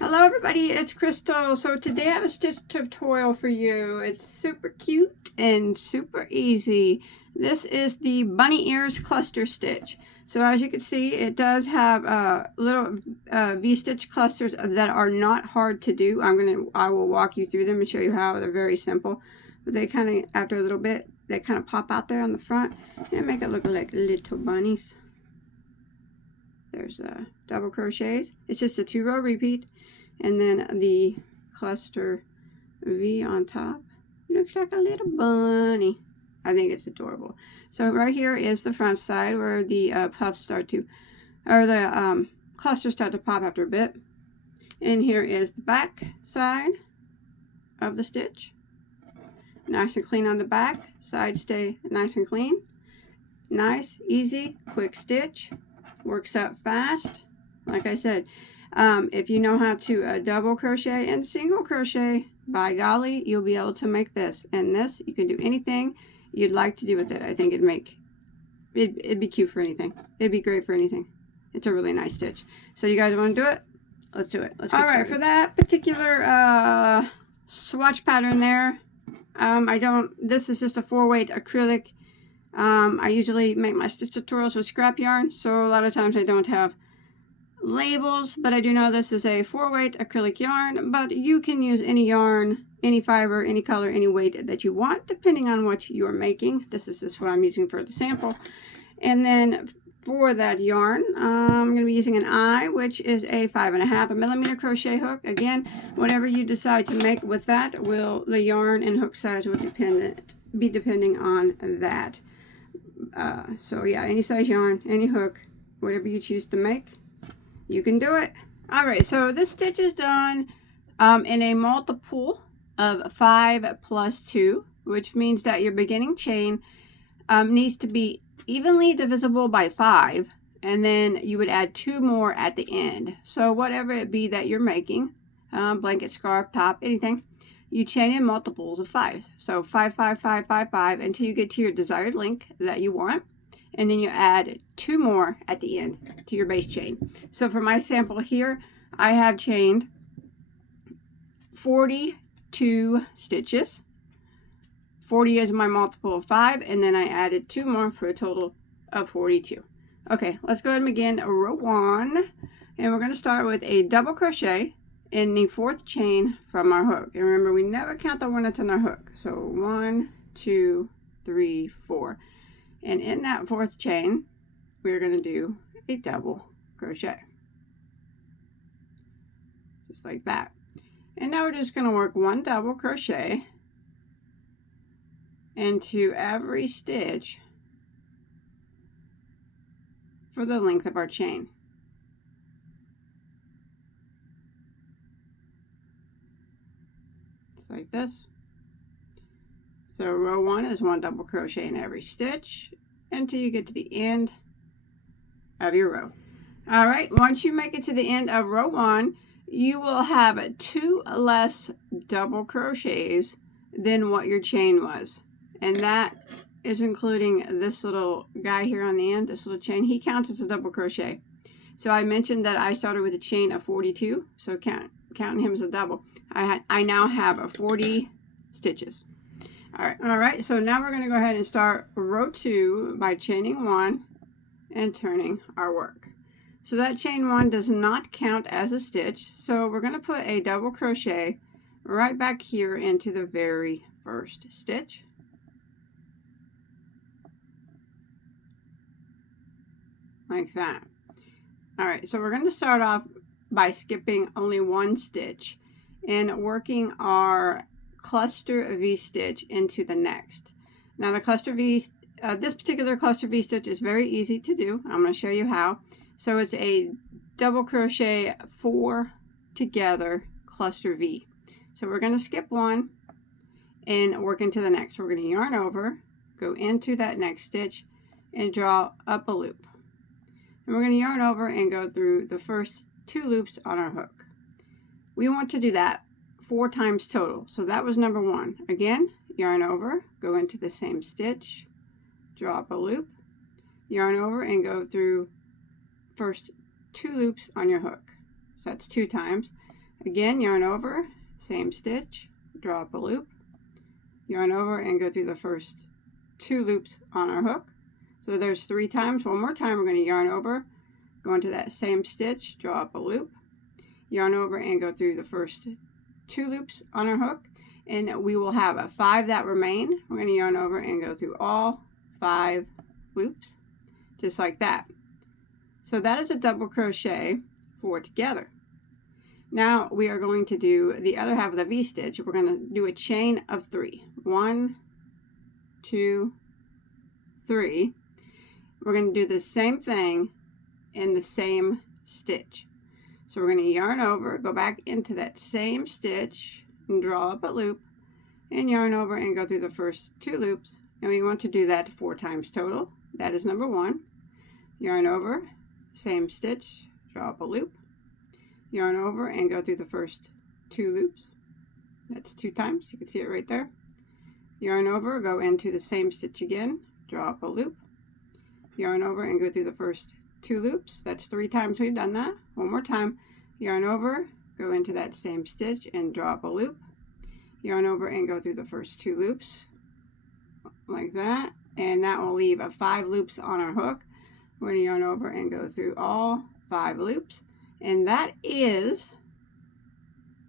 Hello everybody, it's Crystal. So today I have a stitch tutorial for you. It's super cute and super easy. This is the bunny ears cluster stitch. So as you can see, it does have little V-stitch clusters that are not hard to do. I will walk you through them and show you how. They're very simple, but they kind of, after a little bit, they kind of pop out there on the front and make it look like little bunnies. There's double crochets. It's just a 2-row repeat, and then the cluster V on top. Looks like a little bunny. I think it's adorable. So right here is the front side where the puffs start to, or the clusters start to pop after a bit. And here is the back side of the stitch. Nice and clean on the back. Sides stay nice and clean. Nice, easy, quick stitch. Works up fast. Like I said, if you know how to double crochet and single crochet, by golly, you'll be able to make this. And this, you can do anything you'd like to do with it. I think it'd be cute for anything. It'd be great for anything. It's a really nice stitch. So you guys want to do it? Let's do it. Let's get started. For that particular swatch pattern there, this is just a 4-weight acrylic. I usually make my stitch tutorials with scrap yarn, so a lot of times I don't have labels, but I do know this is a 4-weight acrylic yarn, but you can use any yarn, any fiber, any color, any weight that you want, depending on what you're making. This is just what I'm using for the sample. And then for that yarn, I'm going to be using an eye, which is a 5.5 millimeter crochet hook. Again, whatever you decide to make with that, the yarn and hook size will be depending on that. So yeah, any size yarn, any hook, whatever you choose to make, you can do it. Alright, so this stitch is done in a multiple of 5 plus 2, which means that your beginning chain needs to be evenly divisible by 5, and then you would add 2 more at the end. So whatever it be that you're making, blanket, scarf, top, anything, you chain in multiples of 5. So 5, 5, 5, 5, 5 until you get to your desired length that you want. And then you add 2 more at the end to your base chain. So for my sample here, I have chained 42 stitches. 40 is my multiple of 5, and then I added 2 more for a total of 42. Okay, let's go ahead and begin row 1. And we're going to start with a double crochet in the 4th chain from our hook. And remember, we never count the one that's on our hook. So 1, 2, 3, 4. And in that 4th chain, we're going to do a double crochet. Just like that. And now we're just going to work 1 double crochet into every stitch for the length of our chain. Like this. So row 1 is 1 double crochet in every stitch until you get to the end of your row. All right, once you make it to the end of row 1, you will have 2 less double crochets than what your chain was, and that is including this little guy here on the end. This little chain, he counts as a double crochet. So I mentioned that I started with a chain of 42, so counting him as a double, I now have 40 stitches. All right, so now we're going to go ahead and start row 2 by chaining 1 and turning our work. So that chain 1 does not count as a stitch, so we're going to put a double crochet right back here into the very first stitch. Like that. All right, so we're going to start off by skipping only 1 stitch and working our cluster V stitch into the next. Now the cluster V, this particular cluster V stitch is very easy to do. I'm going to show you how. So it's a double crochet 4 together cluster V. So we're going to skip 1 and work into the next. We're going to yarn over, go into that next stitch, and draw up a loop. And we're going to yarn over and go through the first 2 loops on our hook. We want to do that 4 times total. So that was number 1. Again, yarn over, go into the same stitch, draw up a loop, yarn over, and go through first 2 loops on your hook. So that's 2 times. Again, yarn over, same stitch, draw up a loop, yarn over and go through the first 2 loops on our hook. So there's 3 times. One more time, we're going to yarn over, go into that same stitch, draw up a loop, yarn over and go through the first 2 loops on our hook, and we will have 5 that remain. We're going to yarn over and go through all 5 loops, just like that. So that is a double crochet 4 together. Now we are going to do the other half of the V-stitch. We're going to do a chain of 3. 1, 2, 3. We're going to do the same thing in the same stitch. So we're going to yarn over, go back into that same stitch and draw up a loop, and yarn over and go through the first 2 loops, and we want to do that 4 times total. That is number 1. Yarn over, same stitch, draw up a loop, yarn over and go through the first 2 loops. That's 2 times. You can see it right there. Yarn over, go into the same stitch again, draw up a loop, yarn over and go through the first 2 loops. That's 3 times we've done that. One more time. Yarn over, go into that same stitch and draw up a loop, yarn over and go through the first 2 loops like that, and that will leave 5 loops on our hook. We're going to yarn over and go through all 5 loops, and that is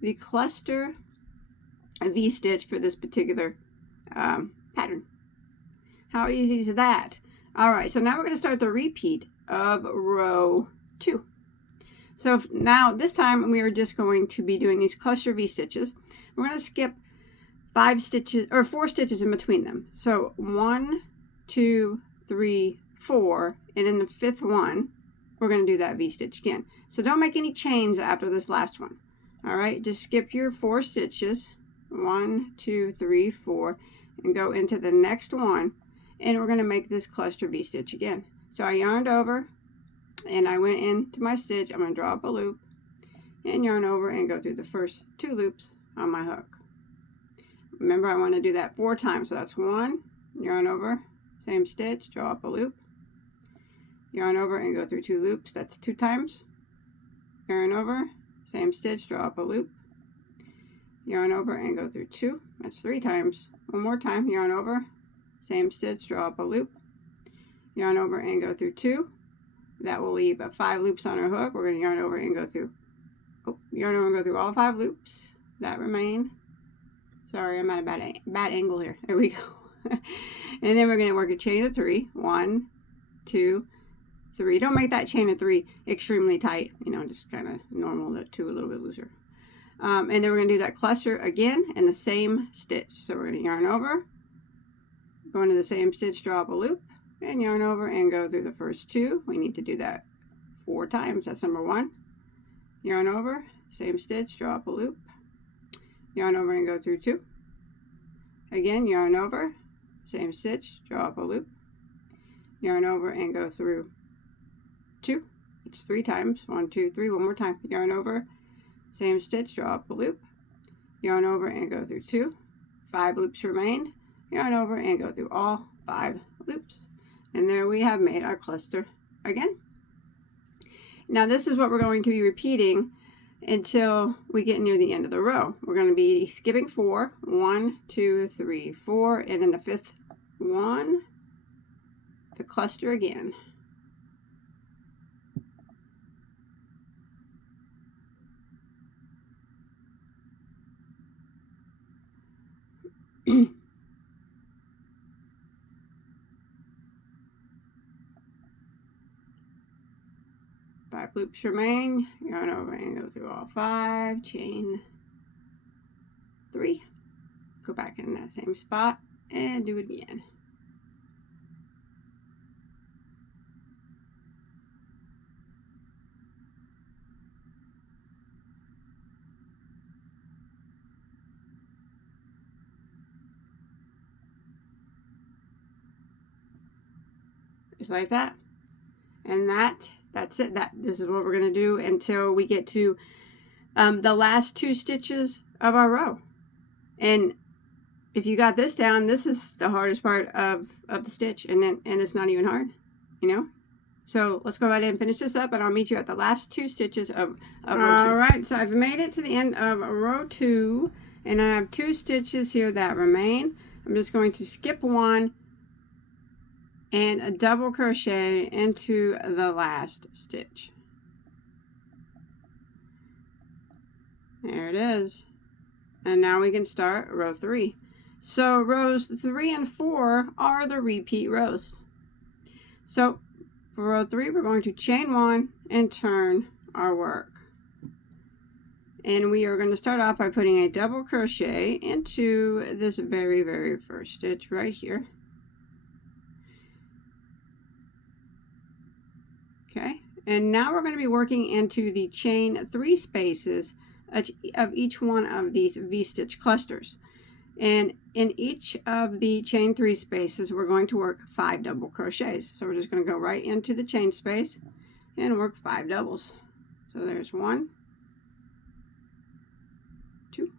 the cluster V-stitch for this particular pattern. How easy is that? All right, so now we're going to start the repeat of row 2. So now this time we are just going to be doing these cluster V-stitches. We're going to skip 5 stitches or 4 stitches in between them. So 1, 2, 3, 4, and in the 5th one we're going to do that V-stitch again. So don't make any chains after this last one. All right, just skip your 4 stitches, 1, 2, 3, 4, and go into the next one, and we're going to make this cluster V-stitch again. So I yarned over and I went into my stitch. I'm going to draw up a loop and yarn over and go through the first 2 loops on my hook. Remember, I want to do that 4 times. So that's 1, yarn over, same stitch, draw up a loop, yarn over and go through 2 loops. That's 2 times. Yarn over, same stitch, draw up a loop, yarn over and go through 2. That's 3 times. One more time, yarn over, same stitch, draw up a loop, yarn over and go through 2. That will leave 5 loops on our hook. We're going to yarn over and go through, yarn over and go through all 5 loops that remain. Sorry, I'm at a bad angle here. There we go. And then we're going to work a chain of 3. 1, 2, 3. Don't make that chain of 3 extremely tight. You know, just kind of normal to a little bit looser. And then we're going to do that cluster again in the same stitch. So we're going to yarn over, go into the same stitch, draw up a loop, and yarn over and go through the first 2. We need to do that 4 times. That's number 1. Yarn over, same stitch, draw up a loop, yarn over and go through 2. Again, yarn over, same stitch, draw up a loop, yarn over and go through 2. It's 3 times. 1, 2, 3. One more time. Yarn over, same stitch, draw up a loop, yarn over and go through 2. 5 loops remain. Yarn over and go through all 5 loops. And there we have made our cluster again. Now this is what we're going to be repeating until we get near the end of the row. We're going to be skipping 4. 1, 2, 3, 4, and in the 5th one, the cluster again. Five loops remain. Yarn over and go through all 5. Chain 3. Go back in that same spot and do it again. Just like that. And that's it. This is what we're going to do until we get to the last 2 stitches of our row. And if you got this down, this is the hardest part of the stitch, and it's not even hard, you know. So let's go right in and finish this up, and I'll meet you at the last 2 stitches of row 2. Alright, so I've made it to the end of row 2, and I have 2 stitches here that remain. I'm just going to skip 1 and a double crochet into the last stitch. There it is. And now we can start row 3. So rows 3 and 4 are the repeat rows. So for row 3, we're going to chain 1 and turn our work. And we are going to start off by putting a double crochet into this very, very first stitch right here. Okay, and now we're going to be working into the chain 3 spaces of each one of these V-stitch clusters. And in each of the chain 3 spaces, we're going to work 5 double crochets. So we're just going to go right into the chain space and work 5 doubles. So there's 1, 2,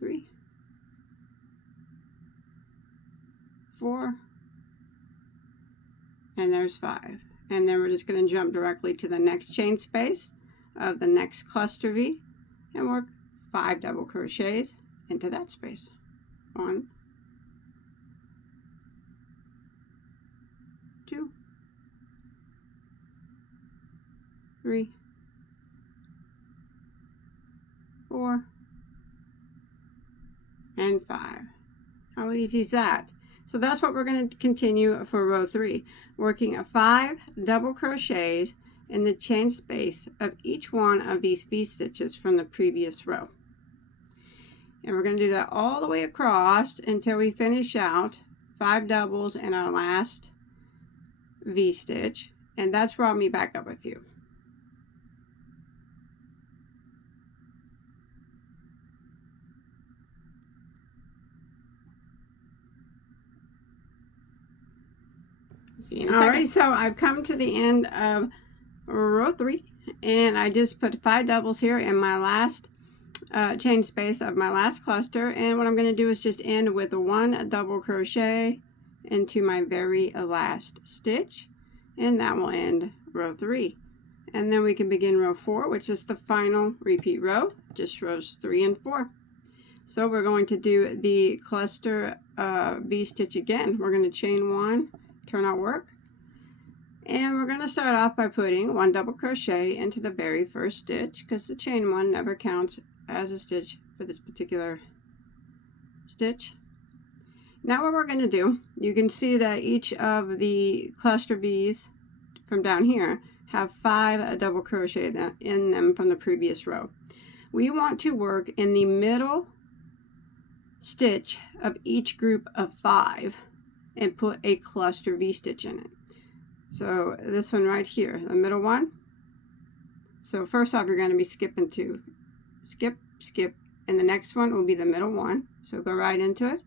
3, 4, and there's 5. And then we're just going to jump directly to the next chain space of the next cluster V and work 5 double crochets into that space. 1, 2, 3, 4, and 5. How easy is that? So that's what we're going to continue for row 3, working 5 double crochets in the chain space of each one of these V stitches from the previous row. And we're going to do that all the way across until we finish out 5 doubles in our last V stitch, and that's where I'll meet back up with you. See you in a second. Alright, so I've come to the end of row 3, and I just put 5 doubles here in my last chain space of my last cluster, and what I'm going to do is just end with 1 double crochet into my very last stitch, and that will end row 3. And then we can begin row 4, which is the final repeat row, just rows 3 and 4. So we're going to do the cluster V stitch again. We're going to chain 1, turn our work, and we're going to start off by putting 1 double crochet into the very first stitch, because the chain 1 never counts as a stitch for this particular stitch. Now what we're going to do, you can see that each of the cluster V's from down here have 5 double crochet in them from the previous row. We want to work in the middle stitch of each group of 5 and put a cluster V stitch in it. So this one right here, the middle one. So first off, you're going to be skipping 2. Skip, skip, and the next one will be the middle one. So go right into it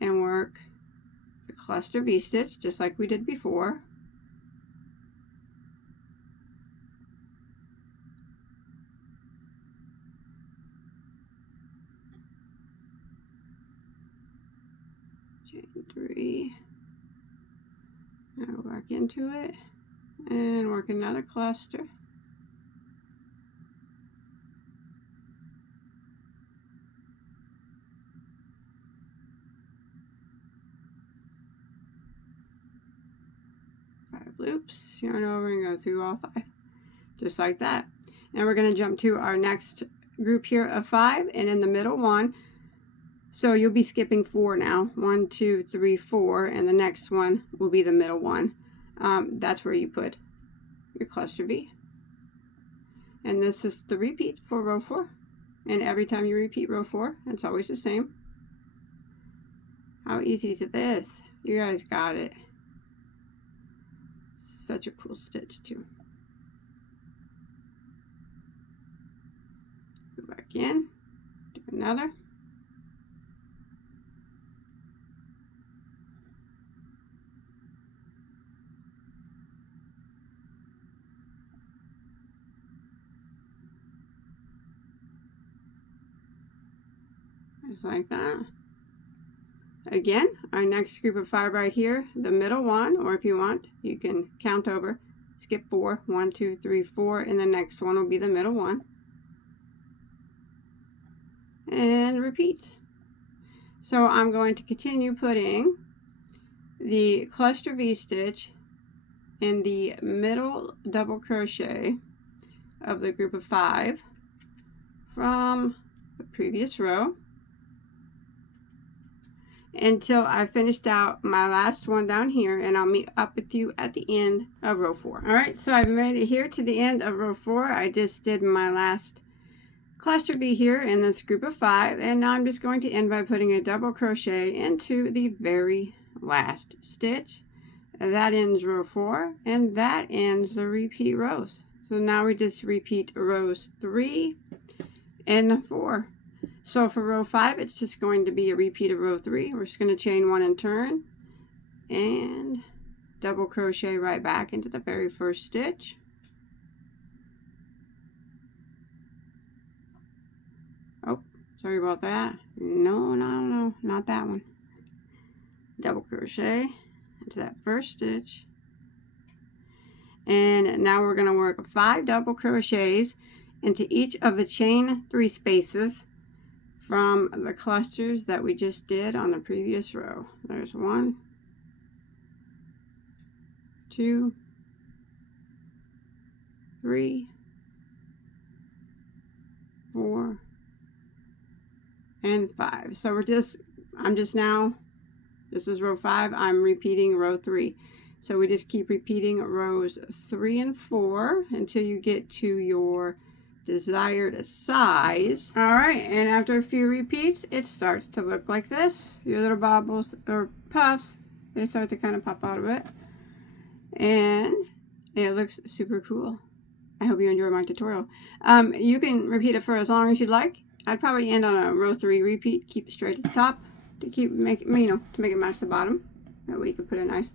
and work the cluster V stitch just like we did before. Chain 3. Now go back into it and work another cluster. Loops, yarn over and go through all 5 just like that. Now we're going to jump to our next group here of 5, and in the middle one, so you'll be skipping 4 now, 1, 2, 3, 4, and the next one will be the middle one. That's where you put your cluster V, and this is the repeat for row 4, and every time you repeat row 4, it's always the same. How easy is this? You guys got it. Such a cool stitch too. Go back in, do another. Just like that. again, our next group of 5 right here, the middle one, or if you want, you can count over, skip 4, 1, 2, 3, 4, and the next one will be the middle one. And repeat. So I'm going to continue putting the cluster V-stitch in the middle double crochet of the group of 5 from the previous row until I finished out my last one down here, and I'll meet up with you at the end of row 4. Alright, so I've made it here to the end of row 4. I just did my last cluster V here in this group of 5, and now I'm just going to end by putting a double crochet into the very last stitch. That ends row 4, and that ends the repeat rows. So now we just repeat rows 3 and 4. So for row 5, it's just going to be a repeat of row 3. We're just going to chain 1 and turn, and double crochet right back into the very first stitch. Oh, sorry about that. No, not that one. Double crochet into that first stitch, and now we're going to work 5 double crochets into each of the chain 3 spaces from the clusters that we just did on the previous row. There's 1, 2, 3, 4, and 5. So this is row 5, I'm repeating row 3. So we just keep repeating rows 3 and 4 until you get to your desired size. Alright, and after a few repeats, it starts to look like this. Your little bobbles or puffs, they start to kind of pop out of it. And it looks super cool. I hope you enjoyed my tutorial. You can repeat it for as long as you'd like. I'd probably end on a row 3 repeat, keep it straight at the top to to make it match the bottom. That way you could put a nice,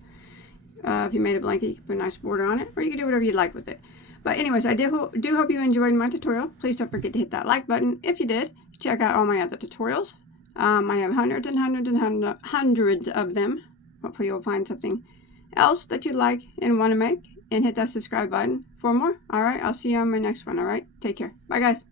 if you made a blanket, you could put a nice border on it, or you could do whatever you'd like with it. But anyways, I do hope you enjoyed my tutorial. Please don't forget to hit that like button. If you did, check out all my other tutorials. I have hundreds and hundreds of them. Hopefully you'll find something else that you like and want to make, and hit that subscribe button for more. Alright, I'll see you on my next one. Alright, take care. Bye guys.